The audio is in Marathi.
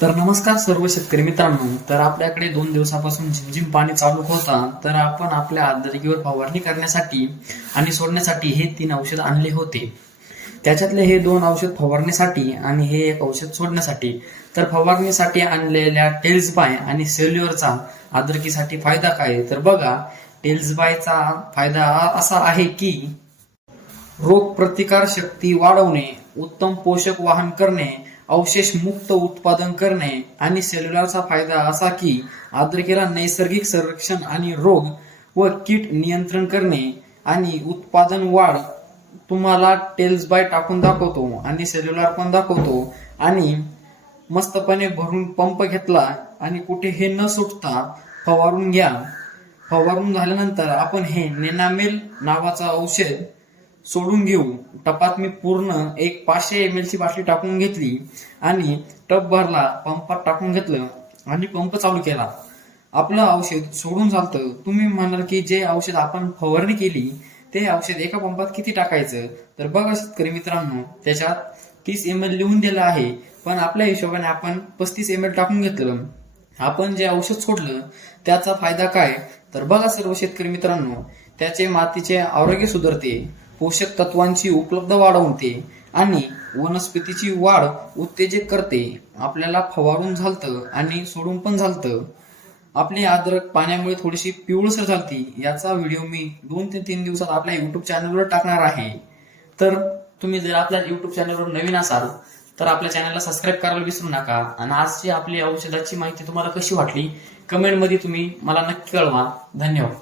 तर नमस्कार सर्व शेतकरी मित्रांनो. तर आपल्याकडे दोन दिवसापासून झिमझिम पाणी चालू होता. तर आपण आपल्या आदरकीवर फवारणी करण्यासाठी आणि सोडण्यासाठी हे तीन औषध आणले होते. त्याच्यातले हे दोन औषध फवारणीसाठी आणि हे एक औषध सोडण्यासाठी. तर फवारणीसाठी आणलेल्या टेल्स बाय आणि सेल्युअरचा आदरकीसाठी फायदा काय? तर बघा टेल्स बायचा फायदा असा आहे की रोग प्रतिकार शक्ती वाढवणे उत्तम पोषक वाहन करणे अवशेष मुक्त उत्पादन करणे आणि सेल्युलरचा फायदा असा की आद्रकेला नैसर्गिक संरक्षण आणि रोग व कीट नियंत्रण करणे आणि उत्पादन वाढ तुम्हाला टेल्स बाय टाकून दाखवतो आणि सेल्युलर पण दाखवतो आणि मस्तपणे भरून पंप घेतला आणि कुठे हे न सुटता फवारून घ्या. फवारून झाल्यानंतर आपण हे नेनामेल नावाचं औषध सोडून घेऊ. टपात मी पूर्ण एक पाचशे एम ची बाटली टाकून घेतली आणि टप भरला पंपात टाकून घेतलं आणि पंप चालू केला. आपलं औषध सोडून चालतं. तुम्ही म्हणाल की जे औषध आपण फवारणी केली ते औषध एका पंपात किती टाकायचं? तर बघा शेतकरी मित्रांनो त्याच्यात तीस एम एल लिहून दिलं आहे पण आपल्या हिशोबाने आपण पस्तीस एम एल टाकून घेतलं. आपण जे औषध सोडलं त्याचा फायदा काय? तर बघा सर्व शेतकरी मित्रांनो त्याचे मातीचे आरोग्य सुधारते. पोषक तत्वांची उपलब्ध वाढवते आणि वनस्पतीची वाढ उत्तेजित करते. आपल्याला फवारून झालतं आणि सोडून पण झालतं. आपली अद्रक पाण्यामुळे थोडीशी पिवळसर झालती याचा व्हिडिओ मी दोन ते तीन दिवसात आपल्या युट्यूब चॅनलवर टाकणार आहे. तर तुम्ही जर आपल्या युट्यूब चॅनलवर नवीन असाल तर आपल्या चॅनलला सबस्क्राईब करायला विसरू नका. आणि आजची आपली औषधाची माहिती तुम्हाला कशी वाटली कमेंटमध्ये तुम्ही मला नक्की कळवा. धन्यवाद.